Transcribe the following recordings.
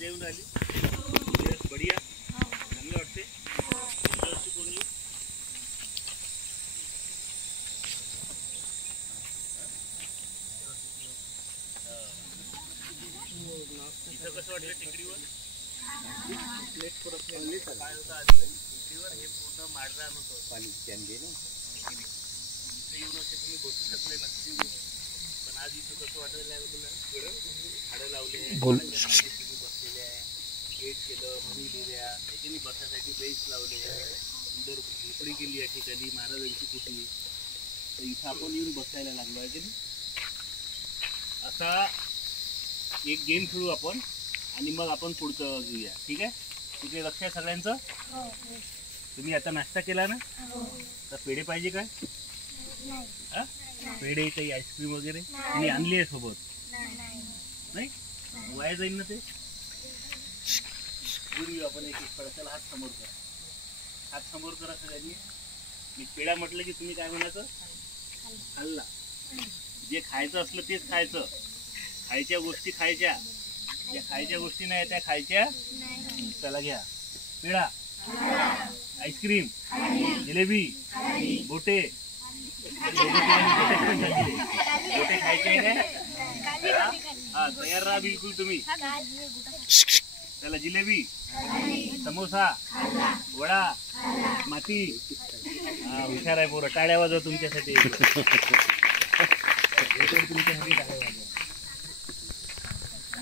मजा येऊन राहिली. बढिया, चांगलं वाटते. कोण येऊ? इथं कसं वाटलं टेकडीवर? काय होतं आधी टेकडीवर हे पूर्ण माडरान होतं. पाणी कॅन घे ना. इथे येऊन असे तुम्ही बसू शकले नसते. पण आज इथं कसं वाटायला लागलं तुला? झाडं लावले, बसलेले आहे, गेट केलं, मनी लिहिल्या, त्याच्यानी बसासाठी बेंच लावले, सुंदर झोपडी केली या ठिकाणी महाराजांची कुठली. तर इथं आपण येऊन बसायला लागलो आहे की नाही. असा एक गेम खेळू आपण आणि मग आपण पुढचं घेऊया. ठीक आहे? तिथे लक्ष आहे सगळ्यांचं? तुम्ही आता नाश्ता केला ना? तर पेढे पाहिजे काय? पेढे काही आईस्क्रीम वगैरे मी आणली आहे सोबत. नाही वाया जाईल ना ते. घेऊन आपण एक एक पडताला हात समोर करा. हात समोर करा सगळ्यांनी. मी पेढा म्हटलं की तुम्ही काय म्हणायचं? खाल्ला. जे खायचं असलं तेच खायचं. खायच्या गोष्टी खायच्या, ज्या खायच्या गोष्टी नाही त्या खायच्या. चला घ्या. पेढा, आईस्क्रीम, जिलेबी, गोटे. गोटे खायचे आहे काय? हा तयार राहा बिलकुल तुम्ही. चला जिलेबी, समोसा, वडा, माती. हा हुशार आहे पोरं. टाळ्या वाजवा तुमच्यासाठी.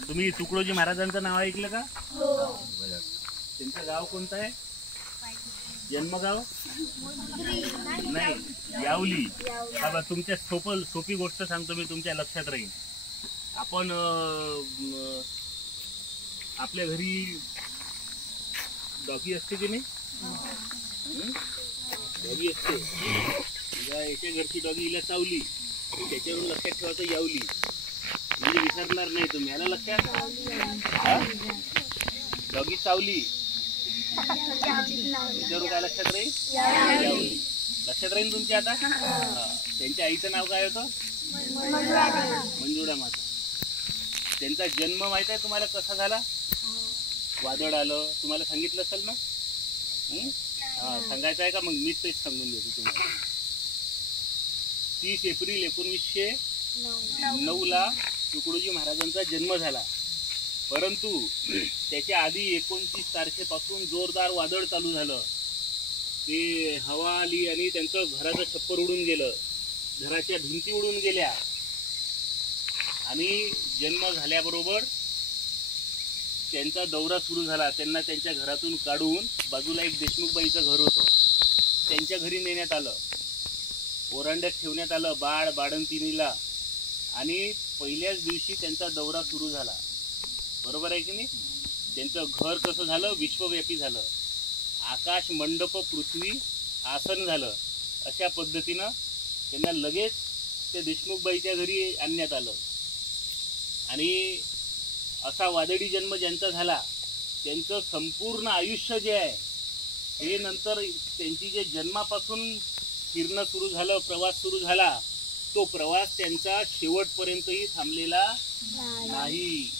तुम्ही तुकडोजी महाराजांचं नाव ऐकलं का? त्यांचं गाव कोणतं आहे? जन्मगाव नाही, यावली. बाबा तुमच्या सोपी गोष्ट सांगतो मी, तुमच्या लक्षात राहील. आपण आपल्या घरी डॉगी असते की नाही? डॉगी असते. याच्या घरची डॉगी हिला चावली, त्याच्यावरून लक्षात ठेवायचं यावली. म्हणजे विसरणार नाही तुम्ही. याला लक्षात? डॉगी चावली, त्याच्यावरून काय लक्षात राहील? यावली. लक्षात राहील तुमच्या आता? त्यांच्या आईचं नाव काय होतं? मंजुळा माता. त्यांचा जन्म माहित आहे तुम्हाला कसा झाला? वादळ आलं, तुम्हाला सांगितलं असेल ना? सांगायचं आहे का? मग मीच तेच सांगून देतो तुम्हाला. 30 एप्रिल 1909 ला तुकडोजी महाराजांचा जन्म झाला. परंतु त्याच्या आधी 29 तारखेपासून जोरदार वादळ चालू झालं. ते हवा आली आणि त्यांचं घराचं छप्पर उडून गेलं, घराच्या भिंती उडून गेल्या. आणि जन्म झाल्याबरोबर त्यांचा दौरा सुरू झाला. त्यांना त्यांच्या घरातून काढून बाजूला एक देशमुखबाईचं घर होतं, त्यांच्या घरी नेण्यात आलं. ओरांड्यात ठेवण्यात आलं बाळंतिणीला. आणि पहिल्याच दिवशी त्यांचा दौरा सुरू झाला. बरोबर आहे की नाही? त्यांचं घर कसं झालं? विश्वव्यापी झालं. आकाश मंडप पृथ्वी आसन झालं. अशा पद्धतीनं त्यांना लगेच त्या देशमुखबाईच्या घरी आणण्यात आलं. आणि असा वादळी जन्म ज्यांचा झाला, त्यांचं संपूर्ण आयुष्य जे आहे हे नंतर त्यांची जे जन्मापासून फिरणं सुरू झालं, प्रवास सुरू झाला, तो प्रवास त्यांचा शेवटपर्यंतही थांबलेला नाही.